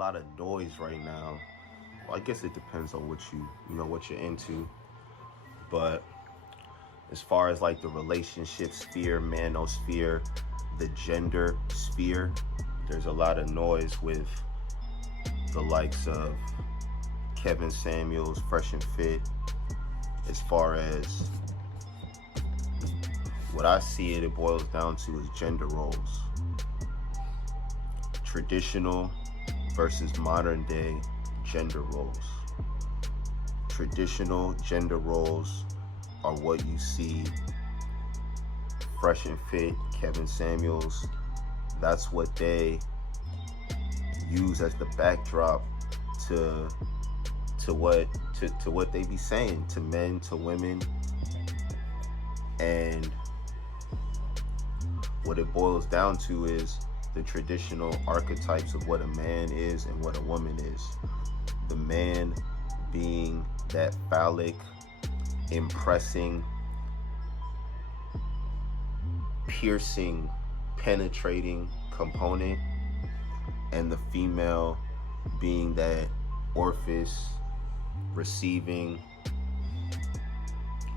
lot of noise right now. Well, I guess it depends on what what you're into. But as far as like the relationship sphere, manosphere, the gender sphere, there's a lot of noise with the likes of Kevin Samuels, Fresh and Fit. As far as what I see it boils down to is gender roles. Traditional versus modern day gender roles. Traditional gender roles are what you see Fresh and Fit, Kevin Samuels. That's what they use as the backdrop to what they be saying to men, to women. And what it boils down to is the traditional archetypes of what a man is and what a woman is. The man being that phallic, impressing, piercing, penetrating component, and the female being that orifice, receiving,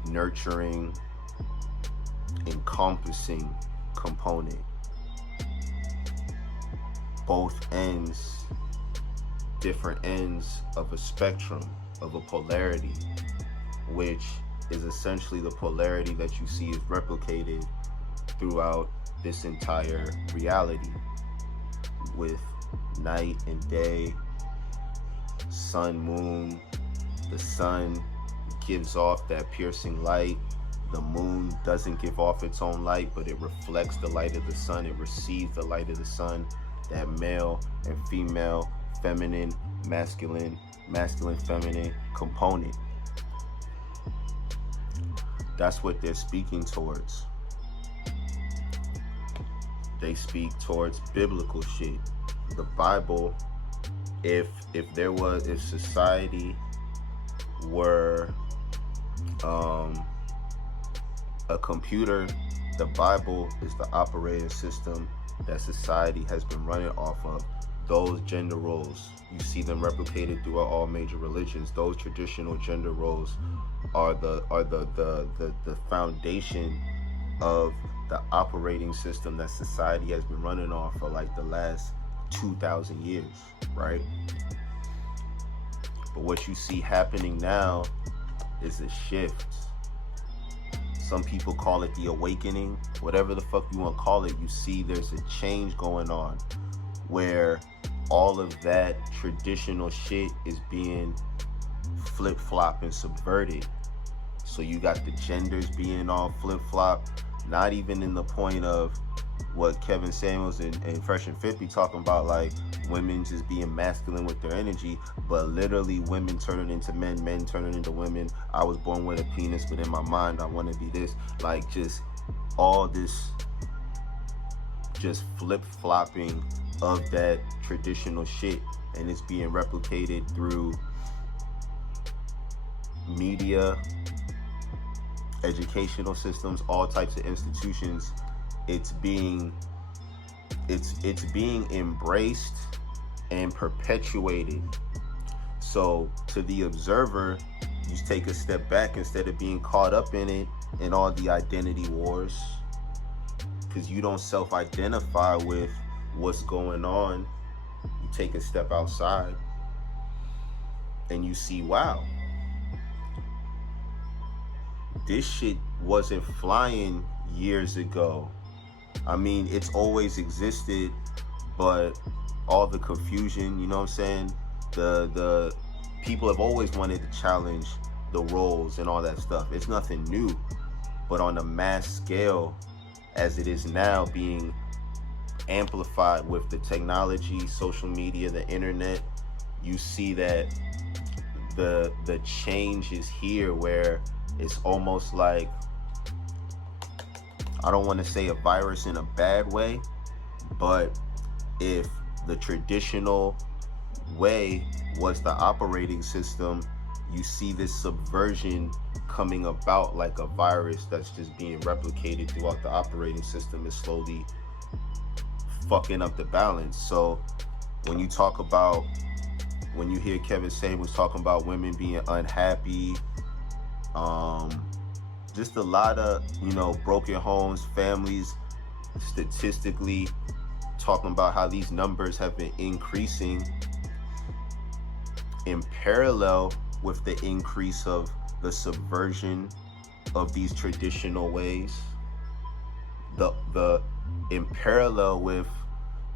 nurturing, encompassing component. Both ends, different ends of a spectrum, of a polarity, which is essentially the polarity that you see is replicated throughout this entire reality, with night and day, sun, moon. The sun gives off that piercing light. The moon doesn't give off its own light, but it reflects the light of the sun. It receives the light of the sun. That male and female, feminine, masculine, feminine component. That's what they're speaking towards. They speak towards biblical shit. The Bible, if society were a computer, the Bible is the operating system that society has been running off of. Those gender roles, you see them replicated throughout all major religions. Those traditional gender roles are the foundation of the operating system that society has been running off for like the last 2,000 years, right? But what you see happening now is a shift. Some people call it the awakening, whatever the fuck you want to call it. You see there's a change going on where all of that traditional shit is being flip-flopped and subverted. So you got the genders being all flip-flopped, not even in the point of what Kevin Samuels and Fresh and Fit be talking about, like women just being masculine with their energy, but literally women turning into men, men turning into women. I was born with a penis, but in my mind I want to be this. Like just all this just flip-flopping of that traditional shit, and it's being replicated through media, educational systems, all types of institutions. It's being embraced and perpetuated. So to the observer, you take a step back instead of being caught up in it and all the identity wars, because you don't self-identify with what's going on. You take a step outside and you see, wow, this shit wasn't flying years ago. I mean, it's always existed, but all the confusion, you know what I'm saying? The people have always wanted to challenge the roles and all that stuff. It's nothing new, but on a mass scale, as it is now being amplified with the technology, social media, the internet, you see that the change is here, where it's almost like, I don't want to say a virus in a bad way, but if the traditional way was the operating system, you see this subversion coming about like a virus that's just being replicated throughout the operating system, is slowly fucking up the balance. So When you talk about, when you hear Kevin Samuels talking about women being unhappy, just a lot of, broken homes, families, statistically talking about how these numbers have been increasing in parallel with the increase of the subversion of these traditional ways, the in parallel with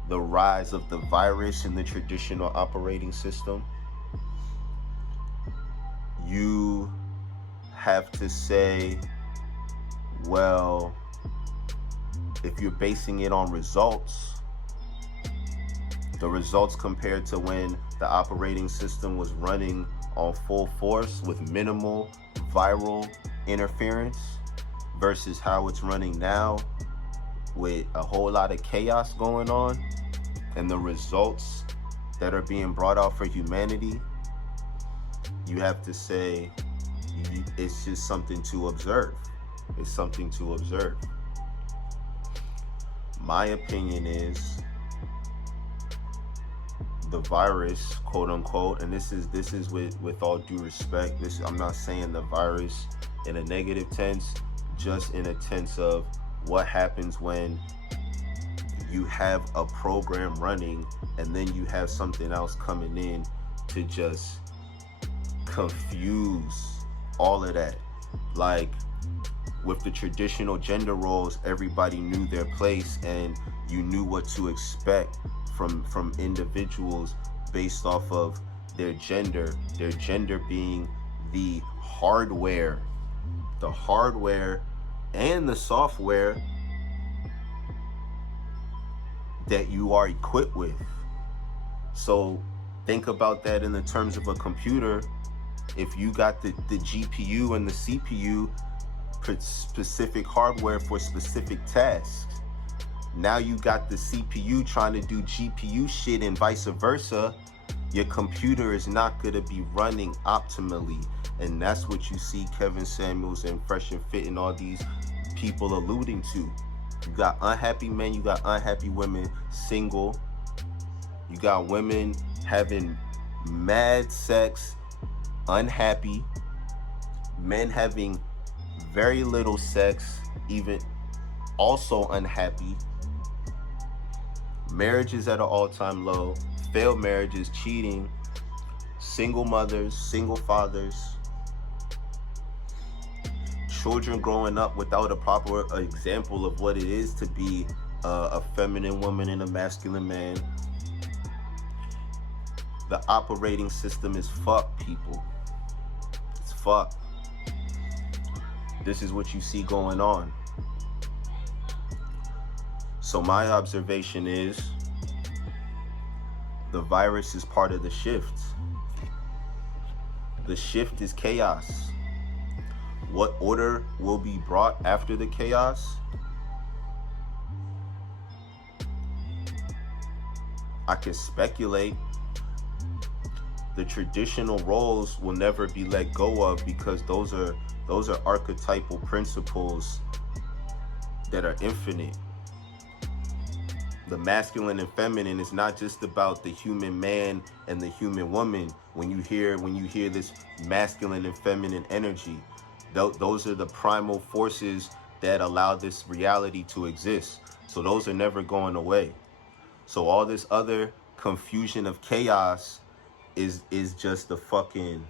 the rise of the virus in the traditional operating system. You have to say, well, if you're basing it on results, the results compared to when the operating system was running on full force with minimal viral interference versus how it's running now with a whole lot of chaos going on, and the results that are being brought out for humanity, you have to say it's just something to observe. It's something to observe. My opinion is the virus, quote unquote, and this is with all due respect, I'm not saying the virus in a negative tense, just in a tense of what happens when you have a program running and then you have something else coming in to just confuse all of that. Like with the traditional gender roles, everybody knew their place and you knew what to expect from individuals based off of their gender being the hardware and the software that you are equipped with. So think about that in the terms of a computer. If you got the GPU and the CPU, specific hardware for specific tasks, now you got the CPU trying to do GPU shit and vice versa, your computer is not going to be running optimally. And that's what you see Kevin Samuels and Fresh and Fit and all these people alluding to. You got unhappy men, you got unhappy women, single. You got women having mad sex, unhappy. Men having very little sex, even also unhappy. Marriages at an all-time low. Failed marriages, cheating. Single mothers, single fathers. Children growing up without a proper example of what it is to be a feminine woman and a masculine man. The operating system is fucked, people. It's fucked. This is what you see going on. So my observation is the virus is part of the shift. The shift is chaos. What order will be brought after the chaos? I can speculate. The traditional roles will never be let go of because those are archetypal principles that are infinite. The masculine and feminine is not just about the human man and the human woman. When you hear this masculine and feminine energy, those are the primal forces that allow this reality to exist. So those are never going away. So all this other confusion of chaos is just the fucking,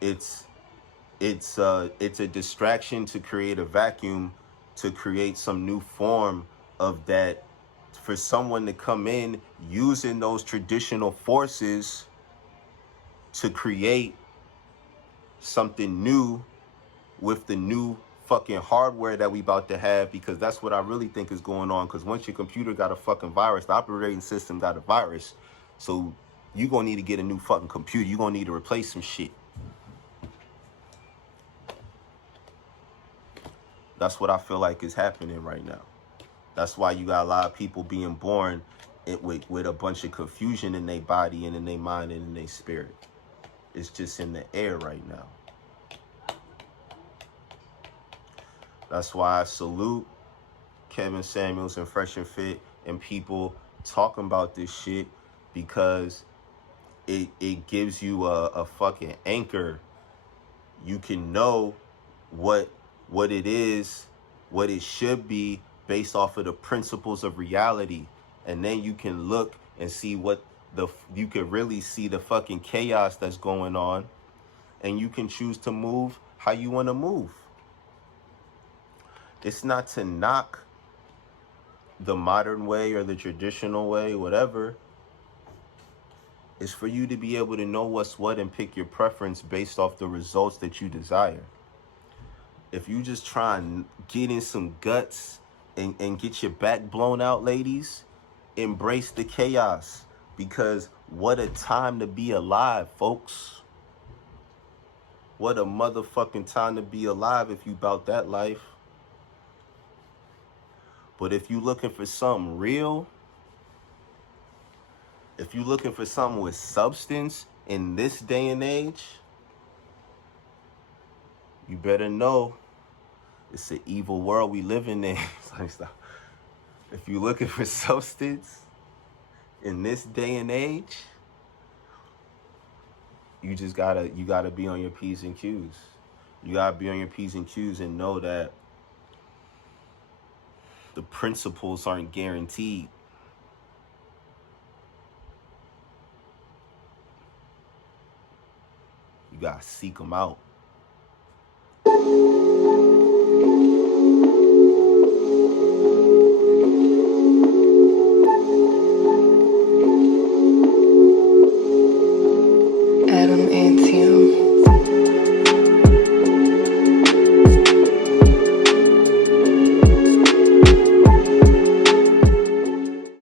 it's a distraction to create a vacuum, to create some new form of that, for someone to come in using those traditional forces to create something new with the new fucking hardware that we about to have, because that's what I really think is going on. Because once your computer got a fucking virus, the operating system got a virus, so you gonna need to get a new fucking computer. You gonna need to replace some shit. That's what I feel like is happening right now. That's why you got a lot of people being born with a bunch of confusion in their body and in their mind and in their spirit. It's just in the air right now. That's why I salute Kevin Samuels and Fresh and Fit and people talking about this shit because it gives you a fucking anchor. You can know what it is, what it should be based off of the principles of reality. And then you can look and see you can really see the fucking chaos that's going on, and you can choose to move how you want to move. It's not to knock the modern way or the traditional way, whatever. It's for you to be able to know what's what and pick your preference based off the results that you desire. If you just try and get in some guts and get your back blown out, ladies, embrace the chaos, because what a time to be alive, folks. What a motherfucking time to be alive if you about that life. But if you looking for something real, if you looking for something with substance in this day and age, you better know it's an evil world we living in. If you looking for substance in this day and age, you gotta be on your P's and Q's. You gotta be on your P's and Q's and know that the principles aren't guaranteed. You gotta seek them out.